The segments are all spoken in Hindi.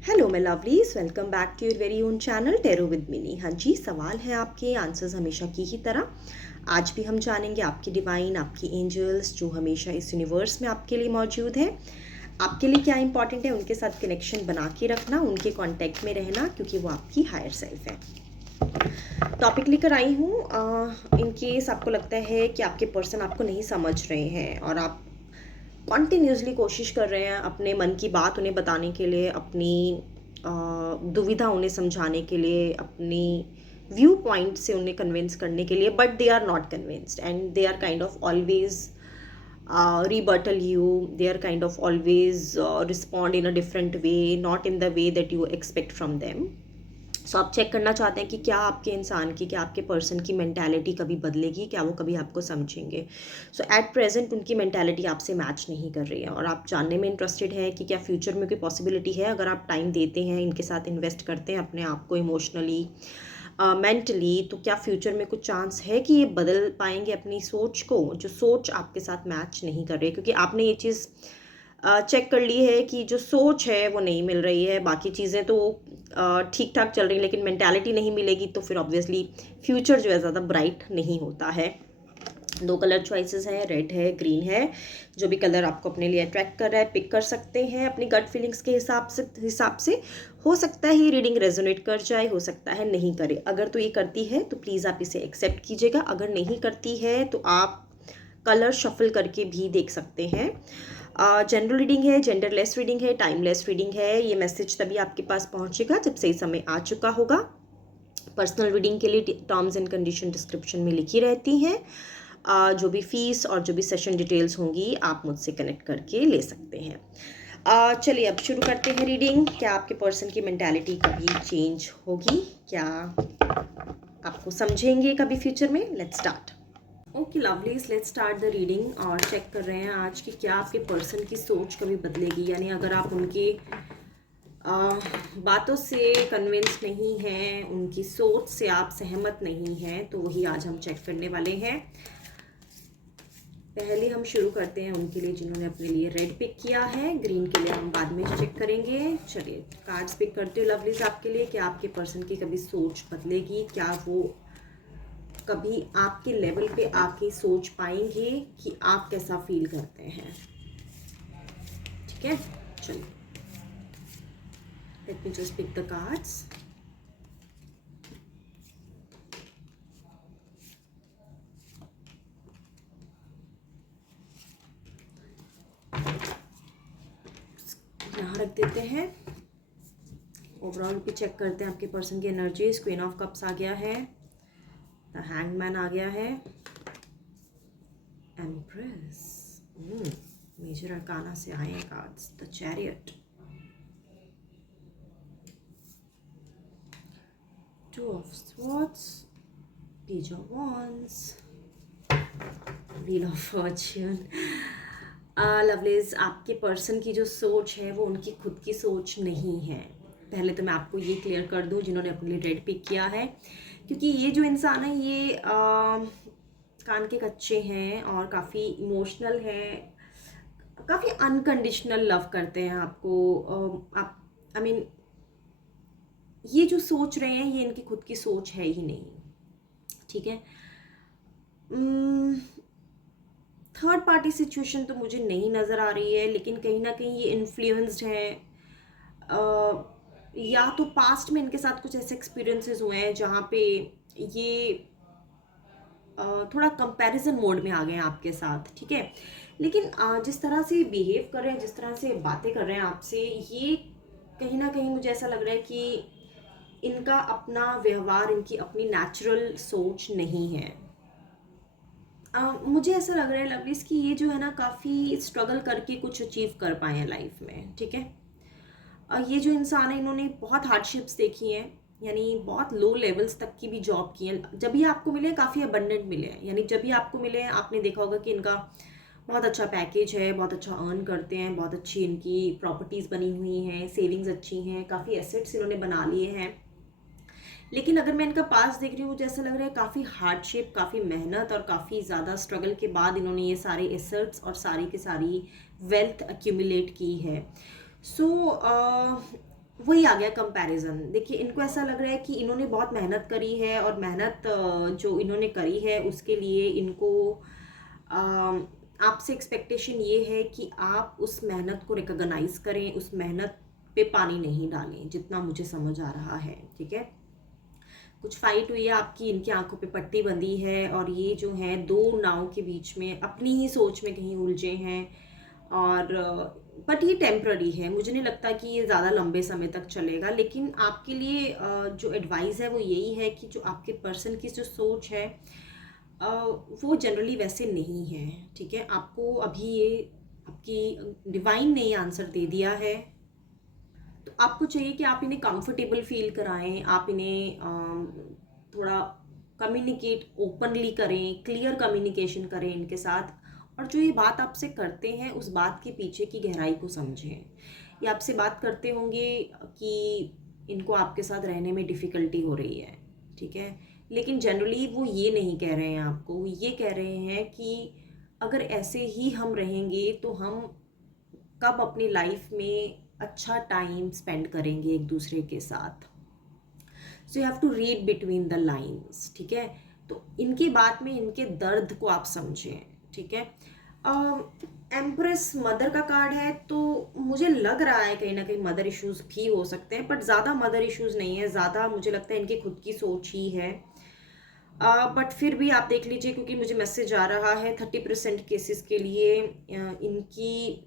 Hello my lovelies, welcome back to your very own channel tarot with Mini. हाँ जी, सवाल है आपके, आंसर्स हमेशा की ही तरह। आज भी हम जानेंगे आपकी डिवाइन, आपकी एंजल्स जो हमेशा इस यूनिवर्स में आपके लिए मौजूद है। आपके लिए क्या इंपॉर्टेंट है, उनके साथ कनेक्शन बना के रखना, उनके कांटेक्ट में रहना, क्योंकि वो आपकी हायर सेल्फ है। टॉपिक लेकर आई हूँ। इन केस आपको लगता है कि आपके पर्सन आपको नहीं समझ रहे हैं और आप कॉन्टिन्यूसली कोशिश कर रहे हैं अपने मन की बात उन्हें बताने के लिए, अपनी दुविधा उन्हें समझाने के लिए, अपनी व्यू पॉइंट से उन्हें कन्विंस करने के लिए, but they are not convinced and they are kind of always rebuttal you. They are kind of always respond in a different way, not in the way that you expect from them. सो आप चेक करना चाहते हैं कि क्या आपके इंसान की, क्या आपके पर्सन की मेंटालिटी कभी बदलेगी, क्या वो कभी आपको समझेंगे। सो एट प्रेजेंट उनकी मेंटालिटी आपसे मैच नहीं कर रही है और आप जानने में इंटरेस्टेड है कि क्या फ्यूचर में कोई पॉसिबिलिटी है, अगर आप टाइम देते हैं, इनके साथ इन्वेस्ट करते हैं अपने आप को इमोशनली, मेंटली, तो क्या फ्यूचर में कुछ चांस है कि ये बदल पाएंगे अपनी सोच को, जो सोच आपके साथ मैच नहीं कर रही है। क्योंकि आपने ये चीज़ चेक कर ली है कि जो सोच है वो नहीं मिल रही है, बाकी चीज़ें तो ठीक ठाक चल रही हैं, लेकिन मेंटालिटी नहीं मिलेगी तो फिर ऑब्वियसली फ्यूचर जो है ज़्यादा ब्राइट नहीं होता है। दो कलर चॉइसेस हैं, रेड है, ग्रीन है। जो भी कलर आपको अपने लिए अट्रैक्ट कर रहा है पिक कर सकते हैं अपनी गट फीलिंग्स के हिसाब से। हो सकता है ये रीडिंग रेजोनेट कर जाए, हो सकता है नहीं करे। अगर तो ये करती है तो प्लीज़ आप इसे एक्सेप्ट कीजिएगा, अगर नहीं करती है तो आप कलर शफल करके भी देख सकते हैं। जनरल रीडिंग है, जेंडरलेस रीडिंग है, टाइमलेस रीडिंग है। ये मैसेज तभी आपके पास पहुंचेगा जब सही समय आ चुका होगा। पर्सनल रीडिंग के लिए टर्म्स एंड कंडीशन डिस्क्रिप्शन में लिखी रहती हैं। जो भी फीस और जो भी सेशन डिटेल्स होंगी आप मुझसे कनेक्ट करके ले सकते हैं। चलिए अब शुरू करते हैं रीडिंग। क्या आपके पर्सन की मेंटालिटी कभी चेंज होगी, क्या आपको समझेंगे कभी फ्यूचर में? Let's start. Okay lovelies, let's start the reading और चेक कर रहे हैं आज कि क्या आपके पर्सन की सोच कभी बदलेगी। यानी अगर आप उनकी बातों से कन्विंस नहीं हैं, उनकी सोच से आप सहमत नहीं हैं, तो वही आज हम चेक करने वाले हैं। पहले हम शुरू करते हैं उनके लिए जिन्होंने अपने लिए रेड पिक किया है, ग्रीन के लिए हम बाद में चेक करेंगे। चलिए कार्ड्स पिक करते हो लवलीज आपके लिए। क्या आपके पर्सन की कभी सोच बदलेगी, क्या वो कभी आपके लेवल पे आके सोच पाएंगे कि आप कैसा फील करते हैं। ठीक है, चलिए let me just pick the cards. यहाँ रख देते हैं। ओवरऑल भी चेक करते हैं आपके पर्सन की एनर्जीज। क्वीन ऑफ कप्स आ गया है, द हैंगमैन आ गया है, एम्प्रेस, मेजर अरकाना से आए हैं cards, the chariot, two of swords, page of wands, wheel of Fortune. Lovelies, आपके पर्सन की जो सोच है वो उनकी खुद की सोच नहीं है। पहले तो मैं आपको ये क्लियर कर दूं जिन्होंने अपने लिए रेड पिक किया है, क्योंकि ये जो इंसान है ये कान के कच्चे हैं और काफ़ी इमोशनल हैं, काफ़ी अनकंडीशनल लव करते हैं आपको। आप आई मीन ये जो सोच रहे हैं ये इनकी खुद की सोच है ही नहीं। ठीक है, थर्ड पार्टी सिचुएशन तो मुझे नहीं नज़र आ रही है, लेकिन कहीं ना कहीं ये इन्फ्लुएंस्ड हैं, या तो पास्ट में इनके साथ कुछ ऐसे एक्सपीरियंसेस हुए हैं जहाँ पे ये थोड़ा कंपैरिजन मोड में आ गए हैं आपके साथ। ठीक है, लेकिन जिस तरह से बिहेव कर रहे हैं, जिस तरह से बातें कर रहे हैं आपसे, ये कहीं ना कहीं मुझे ऐसा लग रहा है कि इनका अपना व्यवहार, इनकी अपनी नेचुरल सोच नहीं है। मुझे ऐसा लग रहा है लवलीज कि ये जो है ना काफ़ी स्ट्रगल करके कुछ अचीव कर पाए हैं लाइफ में। ठीक है, ये जो इंसान है इन्होंने बहुत हार्डशिप्स देखी हैं, यानी बहुत लो लेवल्स तक की भी जॉब की हैं। जब भी आपको मिले काफ़ी अबंडेंट मिले हैं, यानी जब भी आपको मिले हैं आपने देखा होगा कि इनका बहुत अच्छा पैकेज है, बहुत अच्छा अर्न करते हैं, बहुत अच्छी इनकी प्रॉपर्टीज़ बनी हुई हैं, सेविंग्स अच्छी हैं, काफ़ी एसेट्स इन्होंने बना लिए हैं। लेकिन अगर मैं इनका पास देख रही हूँ, मुझे ऐसा लग रहा है काफ़ी हार्डशिप, काफ़ी मेहनत और काफ़ी ज़्यादा स्ट्रगल के बाद इन्होंने ये सारे एसेट्स और सारी की सारी वेल्थ एक्यूमुलेट की है। सो वही आ गया कंपैरिजन। देखिए इनको ऐसा लग रहा है कि इन्होंने बहुत मेहनत करी है और मेहनत जो इन्होंने करी है उसके लिए इनको आपसे एक्सपेक्टेशन ये है कि आप उस मेहनत को रिकॉग्नाइज करें, उस मेहनत पे पानी नहीं डालें, जितना मुझे समझ आ रहा है। ठीक है, कुछ फाइट हुई है आपकी, इनकी आंखों पे पट्टी बंधी है और ये जो है दो नाव के बीच में अपनी ही सोच में कहीं उलझे हैं। और बट ये टेम्प्ररी है, मुझे नहीं लगता कि ये ज़्यादा लंबे समय तक चलेगा। लेकिन आपके लिए जो एडवाइस है वो यही है कि जो आपके पर्सन की जो सोच है वो जनरली वैसे नहीं है। ठीक है, आपको अभी ये आपकी डिवाइन ने ये आंसर दे दिया है, तो आपको चाहिए कि आप इन्हें कंफर्टेबल फील कराएं, आप इन्हें थोड़ा कम्युनिकेट ओपनली करें, क्लियर कम्युनिकेशन करें इनके साथ। और जो ये बात आपसे करते हैं उस बात के पीछे की गहराई को समझें। ये आपसे बात करते होंगे कि इनको आपके साथ रहने में डिफ़िकल्टी हो रही है, ठीक है, लेकिन जनरली वो ये नहीं कह रहे हैं आपको, वो ये कह रहे हैं कि अगर ऐसे ही हम रहेंगे तो हम कब अपनी लाइफ में अच्छा टाइम स्पेंड करेंगे एक दूसरे के साथ। So you have to read between the lines. ठीक है, तो इनकी बात में इनके दर्द को आप समझें। ठीक है, एम्प्रेस मदर का कार्ड है, तो मुझे लग रहा है कहीं ना कहीं मदर इश्यूज भी हो सकते हैं, बट ज़्यादा मदर इश्यूज नहीं है, ज़्यादा मुझे लगता है इनकी खुद की सोच ही है। बट फिर भी आप देख लीजिए, क्योंकि मुझे मैसेज आ रहा है 30% केसेस के लिए इनकी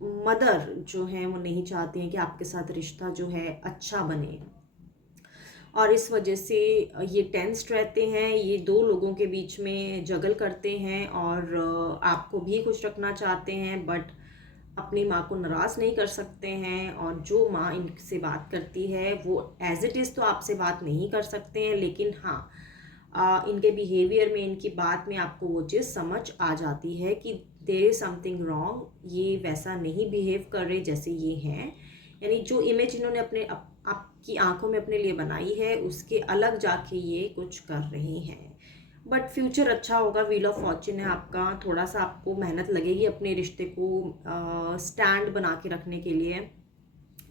मदर जो है वो नहीं चाहती हैं कि आपके साथ रिश्ता जो है अच्छा बने, और इस वजह से ये टेंस्ड रहते हैं, ये दो लोगों के बीच में जगल करते हैं और आपको भी खुश रखना चाहते हैं, बट अपनी माँ को नाराज़ नहीं कर सकते हैं। और जो माँ इनसे बात करती है वो एज इट इज़ तो आपसे बात नहीं कर सकते हैं, लेकिन हाँ इनके बिहेवियर में, इनकी बात में आपको वो चीज़ समझ आ जाती है कि देयर इज़ समथिंग रॉन्ग, ये वैसा नहीं बिहेव कर रहे जैसे ये हैं। यानी जो इमेज इन्होंने अपने आपकी आंखों में अपने लिए बनाई है उसके अलग जाके ये कुछ कर रहे हैं। बट फ्यूचर अच्छा होगा, व्हील ऑफ फॉर्च्यून है आपका। थोड़ा सा आपको मेहनत लगेगी अपने रिश्ते को स्टैंड बना के रखने के लिए,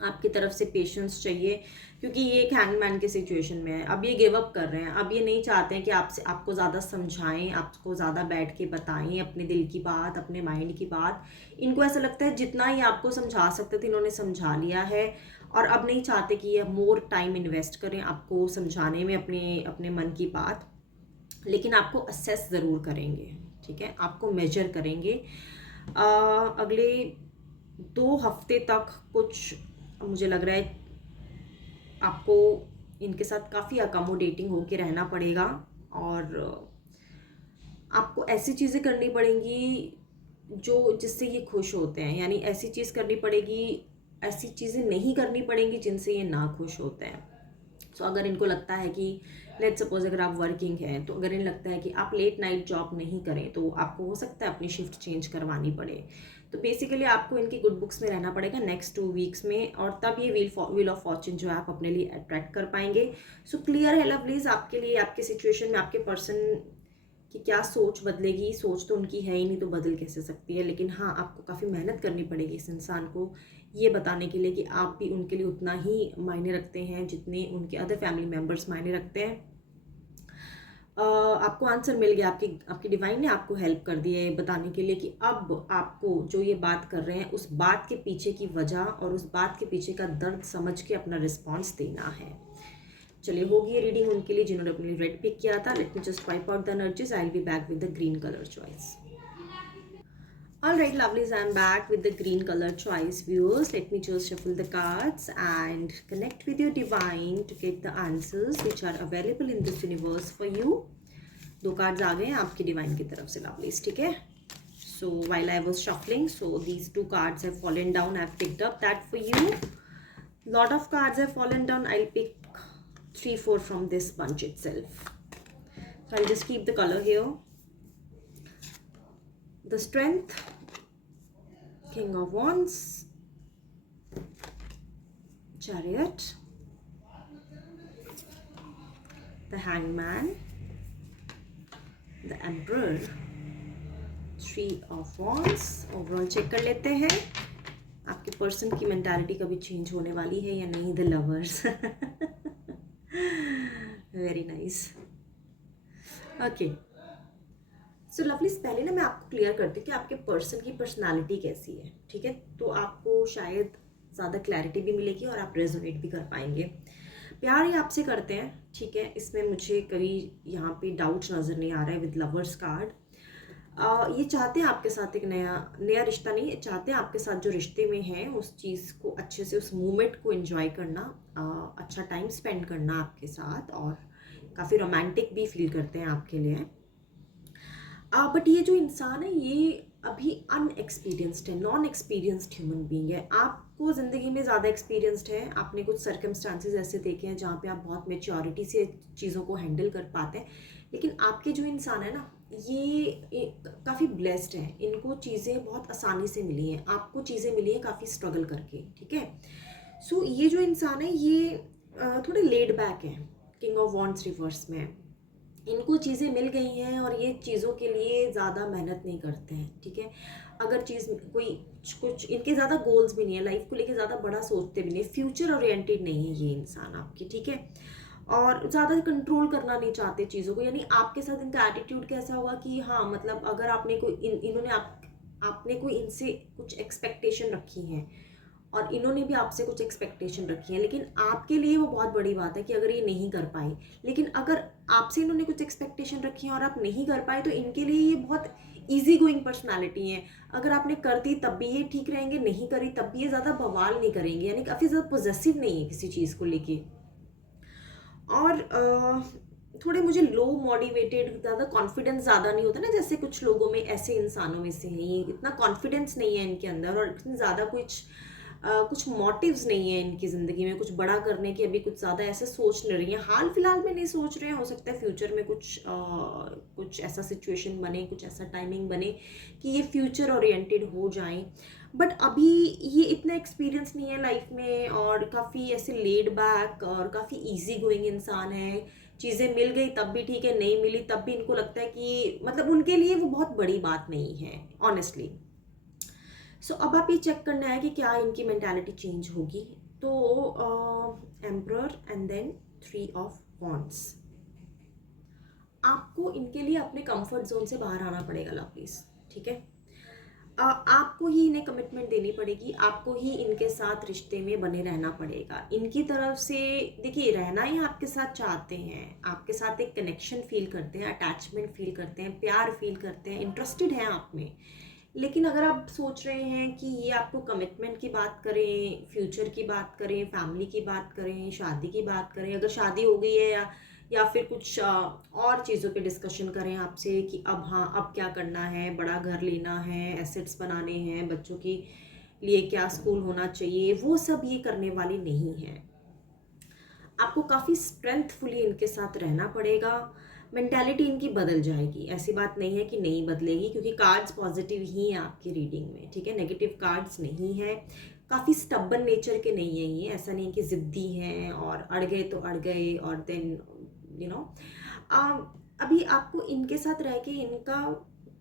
आपकी तरफ से पेशेंस चाहिए, क्योंकि ये एक हैंगमैन की सिचुएशन में है। अब ये गिव अप कर रहे हैं, अब ये नहीं चाहते हैं कि आपको ज़्यादा समझाएं, आपको ज़्यादा बैठ के बताएं अपने दिल की बात, अपने माइंड की बात। इनको ऐसा लगता है जितना ही आपको समझा सकते थे इन्होंने समझा लिया है, और अब नहीं चाहते कि ये मोर टाइम इन्वेस्ट करें आपको समझाने में अपने मन की बात। लेकिन आपको असेस ज़रूर करेंगे। ठीक है, आपको मेजर करेंगे। अगले 2 हफ्ते तक कुछ मुझे लग रहा है आपको इनके साथ काफ़ी अकोमोडेटिंग होके रहना पड़ेगा, और आपको ऐसी चीज़ें करनी पड़ेंगी जो जिससे ये खुश होते हैं। यानी ऐसी चीज़ करनी पड़ेगी, ऐसी चीज़ें नहीं करनी पड़ेंगी जिनसे ये ना खुश होते हैं। सो अगर इनको लगता है कि लेट्स सपोज अगर आप वर्किंग हैं, तो अगर इन्हें लगता है कि आप लेट नाइट जॉब नहीं करें तो आपको हो सकता है अपनी शिफ्ट चेंज करवानी पड़े। तो बेसिकली आपको इनकी गुड बुक्स में रहना पड़ेगा नेक्स्ट 2 वीक्स में, और तब ये व्हील ऑफ फॉर्च्यून जो है आप अपने लिए अट्रैक्ट कर पाएंगे। सो क्लियर है लवलीज आपके लिए, आपके सिचुएशन में आपके पर्सन की क्या सोच बदलेगी। सोच तो उनकी है ही नहीं, तो बदल कैसे सकती है। लेकिन हाँ, आपको काफ़ी मेहनत करनी पड़ेगी इस इंसान को ये बताने के लिए कि आप भी उनके लिए उतना ही मायने रखते हैं जितने उनके अदर फैमिली मेम्बर्स मायने रखते हैं। आपको आंसर मिल गया, आपकी डिवाइन ने आपको हेल्प कर दी है बताने के लिए कि अब आपको जो ये बात कर रहे हैं उस बात के पीछे की वजह और उस बात के पीछे का दर्द समझ के अपना रिस्पॉन्स देना है। चलिए, होगी ये रीडिंग उनके लिए जिन्होंने अपने लिए रेड पिक किया था। Late me just wipe out the energies, I will be back with the green colour choice. Alright lovelies, I'm back with the green color choice viewers. Let me just shuffle the cards and connect with your divine to get the answers which are available in this universe for you. 2 cards आ गए हैं आपकी डिवाइन की तरफ से lovelies, ठीक है? So while I was shuffling, so these 2 cards have fallen down. I've picked up that for you. Lot of cards have fallen down. I'll pick 3-4 from this bunch itself. So I'll just keep the color here. The Strength, King of Wands, Chariot, the Hangman, the Emperor, 3 of Wands. Overall check कर लेते हैं आपके आपके पर्सन की मेंटालिटी कभी चेंज होने वाली है या नहीं? The lovers. Very nice. Okay, so lovelies, पहले ना मैं आपको क्लियर करती हूँ कि आपके पर्सन की पर्सनालिटी कैसी है, ठीक है? तो आपको शायद ज़्यादा क्लैरिटी भी मिलेगी और आप रेजोनेट भी कर पाएंगे। प्यार ये आपसे करते हैं, ठीक है, इसमें मुझे कभी यहाँ पे डाउट नज़र नहीं आ रहा है विद लवर्स कार्ड। ये चाहते हैं आपके साथ एक नया नया रिश्ता नहीं, ये चाहते हैं आपके साथ जो रिश्ते में है उस चीज़ को अच्छे से, उस मोमेंट को एंजॉय करना, अच्छा टाइम स्पेंड करना आपके साथ, और काफ़ी रोमांटिक भी फील करते हैं आपके लिए। बट ये जो इंसान है ये अभी अनएक्सपीरियंस्ड है, नॉन एक्सपीरियंस्ड ह्यूमन बीइंग है। आपको ज़िंदगी में ज़्यादा एक्सपीरियंस्ड है, आपने कुछ सर्कमस्टांसेस ऐसे देखे हैं जहाँ पे आप बहुत मेच्योरिटी से चीज़ों को हैंडल कर पाते हैं। लेकिन आपके जो इंसान है ना, ये काफ़ी ब्लेस्ड है, इनको चीज़ें बहुत आसानी से मिली हैं, आपको चीज़ें मिली हैं काफ़ी स्ट्रगल करके, ठीक है? सो ये जो इंसान है ये थोड़े लेड बैक है, किंग ऑफ वॉन्ड्स रिवर्स में है। इनको चीज़ें मिल गई हैं और ये चीज़ों के लिए ज़्यादा मेहनत नहीं करते हैं, ठीक है? अगर चीज़ कोई कुछ इनके ज़्यादा गोल्स भी नहीं है, लाइफ को लेके ज़्यादा बड़ा सोचते भी नहीं, फ्यूचर ओरिएंटेड नहीं है ये इंसान आपकी, ठीक है? और ज़्यादा कंट्रोल करना नहीं चाहते चीज़ों को, यानी आपके साथ इनका एटीट्यूड कैसा होगा कि हाँ, मतलब अगर आपने कोई इन्होंने आपने कोई इनसे कुछ एक्सपेक्टेशन रखी हैं और इन्होंने भी आपसे कुछ एक्सपेक्टेशन रखी है, लेकिन आपके लिए वो बहुत बड़ी बात है कि अगर ये नहीं कर पाए। लेकिन अगर आपसे इन्होंने कुछ एक्सपेक्टेशन रखी है और आप नहीं कर पाए, तो इनके लिए ये बहुत ईजी गोइंग पर्सनालिटी है। अगर आपने कर दी तब भी ये ठीक रहेंगे, नहीं करी तब भी ये ज़्यादा बवाल नहीं करेंगे, यानी काफ़ी ज़्यादा पॉजेसिव नहीं है किसी चीज़ को लेके। और थोड़े मुझे लो मोटिवेटेड, ज़्यादा कॉन्फिडेंस ज़्यादा नहीं होता ना, जैसे कुछ लोगों में, ऐसे इंसानों में से हैं ये, इतना कॉन्फिडेंस नहीं है इनके अंदर और इतनी ज़्यादा कुछ मोटिव्स नहीं है इनकी ज़िंदगी में कुछ बड़ा करने की, अभी कुछ ज़्यादा ऐसे सोच नहीं रही हैं, हाल फिलहाल में नहीं सोच रहे हैं। हो सकता है फ्यूचर में कुछ ऐसा सिचुएशन बने, कुछ ऐसा टाइमिंग बने कि ये फ्यूचर ओरिएंटेड हो जाएं, बट अभी ये इतना एक्सपीरियंस नहीं है लाइफ में और काफ़ी ऐसे लेड बैक और काफ़ी ईजी गोइंग इंसान है। चीज़ें मिल गई तब भी ठीक है, नहीं मिली तब भी इनको लगता है कि मतलब उनके लिए वो बहुत बड़ी बात नहीं है, ऑनेस्टली। सो अब आप ये चेक करना है कि क्या इनकी मेंटालिटी चेंज होगी। तो emperor and then 3 of wands. आपको इनके लिए अपने कंफर्ट जोन से बाहर आना पड़ेगा लवलीज, ठीक है? आपको ही इन्हें कमिटमेंट देनी पड़ेगी, आपको ही इनके साथ रिश्ते में बने रहना पड़ेगा। इनकी तरफ से देखिए, रहना ही आपके साथ चाहते हैं, आपके साथ एक कनेक्शन फील करते हैं, अटैचमेंट फील करते हैं, प्यार फील करते हैं, इंटरेस्टेड हैं आप में। लेकिन अगर आप सोच रहे हैं कि ये आपको कमिटमेंट की बात करें, फ्यूचर की बात करें, फैमिली की बात करें, शादी की बात करें, अगर शादी हो गई है या फिर कुछ और चीज़ों पे डिस्कशन करें आपसे कि अब हाँ, अब क्या करना है, बड़ा घर लेना है, एसेट्स बनाने हैं, बच्चों की लिए क्या स्कूल होना चाहिए, वो सब ये करने वाली नहीं है। आपको काफ़ी स्ट्रेंथफुली इनके साथ रहना पड़ेगा। मेंटालिटी इनकी बदल जाएगी, ऐसी बात नहीं है कि नहीं बदलेगी, क्योंकि कार्ड्स पॉजिटिव ही हैं आपकी रीडिंग में, ठीक है? नेगेटिव कार्ड्स नहीं है। काफ़ी स्टबन नेचर के नहीं है ये, ऐसा नहीं कि ज़िद्दी हैं और अड़ गए तो अड़ गए और देन यू नो। अभी आपको इनके साथ रह के इनका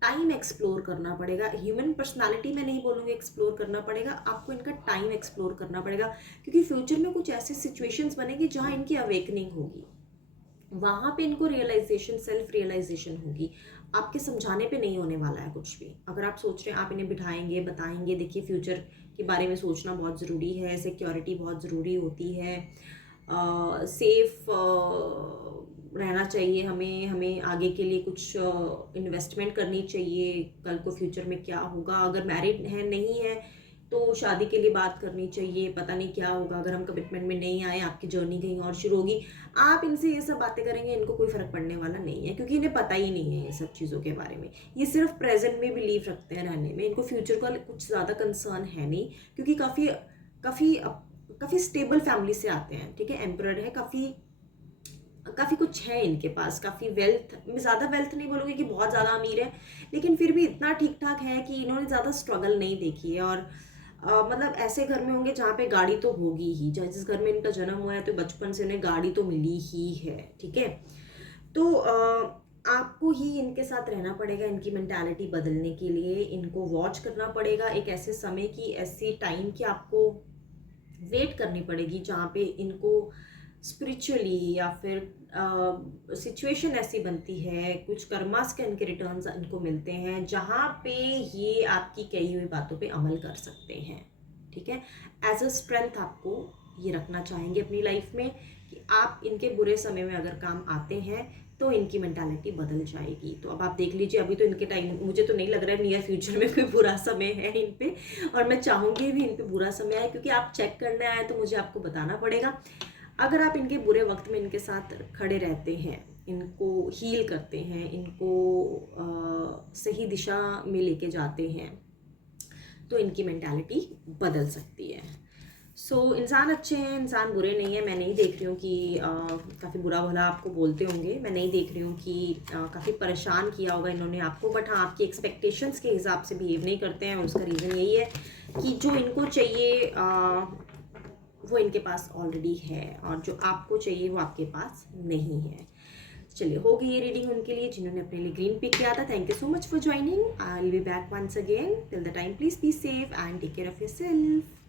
टाइम एक्सप्लोर करना पड़ेगा। ह्यूमन पर्सनालिटी में नहीं बोलूँगी एक्सप्लोर करना पड़ेगा, आपको इनका टाइम एक्सप्लोर करना पड़ेगा, क्योंकि फ्यूचर में कुछ ऐसी सिचुएशंस बनेगी जहाँ इनकी अवेकनिंग होगी, वहाँ पे इनको रियलाइजेशन, सेल्फ रियलाइजेशन होगी। आपके समझाने पे नहीं होने वाला है कुछ भी। अगर आप सोच रहे हैं आप इन्हें बिठाएंगे, बताएंगे, देखिए फ्यूचर के बारे में सोचना बहुत ज़रूरी है, सिक्योरिटी बहुत ज़रूरी होती है, सेफ रहना चाहिए, हमें हमें आगे के लिए कुछ इन्वेस्टमेंट करनी चाहिए, कल को फ्यूचर में क्या होगा, अगर मैरिड है नहीं है तो शादी के लिए बात करनी चाहिए, पता नहीं क्या होगा अगर हम कमिटमेंट में नहीं आए, आपकी जर्नी कहीं और शुरू होगी। आप इनसे ये सब बातें करेंगे, इनको कोई फ़र्क पड़ने वाला नहीं है, क्योंकि इन्हें पता ही नहीं है ये सब चीज़ों के बारे में। ये सिर्फ प्रेजेंट में बिलीव रखते हैं रहने में, इनको फ्यूचर का कुछ ज़्यादा कंसर्न है नहीं, क्योंकि काफ़ी काफ़ी काफ़ी स्टेबल फैमिली से आते हैं, ठीक है? एम्परर है, काफ़ी कुछ है इनके पास, काफ़ी वेल्थ, मैं ज़्यादा वेल्थ नहीं बोलूँगी कि बहुत ज़्यादा अमीर है, लेकिन फिर भी इतना ठीक ठाक है कि इन्होंने ज़्यादा स्ट्रगल नहीं देखी है। और मतलब ऐसे घर में होंगे जहाँ पे गाड़ी तो होगी ही, जिस घर में इनका जन्म हुआ है तो बचपन से इन्हें गाड़ी तो मिली ही है, ठीक है? तो आपको ही इनके साथ रहना पड़ेगा इनकी मेंटालिटी बदलने के लिए, इनको वॉच करना पड़ेगा एक ऐसे समय की, ऐसी टाइम की आपको वेट करनी पड़ेगी जहाँ पे इनको स्पिरिचुअली या फिर सिचुएशन ऐसी बनती है, कुछ कर्मास के इनके रिटर्न्स इनको मिलते हैं जहाँ पे ये आपकी कही हुई बातों पे अमल कर सकते हैं। ठीक है, एज अ स्ट्रेंथ आपको ये रखना चाहेंगे अपनी लाइफ में कि आप इनके बुरे समय में अगर काम आते हैं तो इनकी मेंटालिटी बदल जाएगी। तो अब आप देख लीजिए, अभी तो इनके टाइम मुझे तो नहीं लग रहा है नियर फ्यूचर में कोई बुरा समय है इन पे, और मैं चाहूँगी भी इन पे बुरा समय आए, क्योंकि आप चेक करने आए तो मुझे आपको बताना पड़ेगा। अगर आप इनके बुरे वक्त में इनके साथ खड़े रहते हैं, इनको हील करते हैं, इनको सही दिशा में लेके जाते हैं, तो इनकी मेंटालिटी बदल सकती है। इंसान अच्छे हैं, इंसान बुरे नहीं है। मैं नहीं देख रही हूँ कि काफ़ी बुरा भला आपको बोलते होंगे, मैं नहीं देख रही हूँ कि काफ़ी परेशान किया होगा इन्होंने आपको, बट हाँ आपकी एक्सपेक्टेशंस के हिसाब से बिहेव नहीं करते हैं, और उसका रीज़न यही है कि जो इनको चाहिए वो इनके पास ऑलरेडी है, और जो आपको चाहिए वो आपके पास नहीं है। चलिए, हो गई ये रीडिंग उनके लिए जिन्होंने अपने लिए ग्रीन पिक किया था। Thank you so much for joining. I will be back once again. Till the time please be safe and take care of yourself.